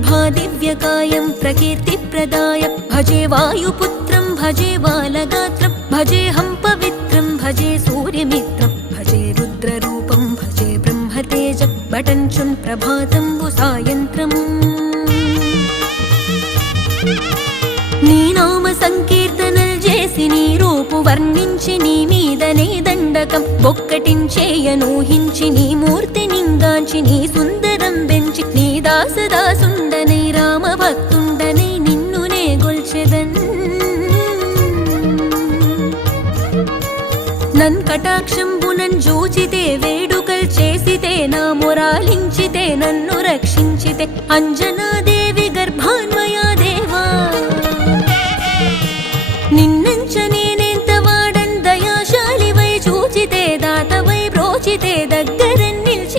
ప్రభాదివ్యకాయం ప్రకీర్తిప్రదాయ భజే వాయుపుత్రం భజే బాలగాత్రం భజేహం పవిత్రం భజే సూర్యమిత్రం భజే రుద్రరూపం భజే బ్రహ్మతేజం బటంచున్ ప్రభాతంబు సాయంత్రము నీ నామ సంకీర్తనల్ చేసి నీ రూపు వర్ణించి నీ మీదనే దండకం బొక్కటించేయనూహించి నీ మూర్తి నింగాంచి నీ సుందరం బెంచి నీ దాసదాసుండనై రామ భక్తుండనై నిన్నునే గొల్చెదన్ నన్ కటాక్షంబునన్ జూచితే వేడుకల్ చేసితే నా మొరాలించితే నన్ను రక్షించితే అంజనా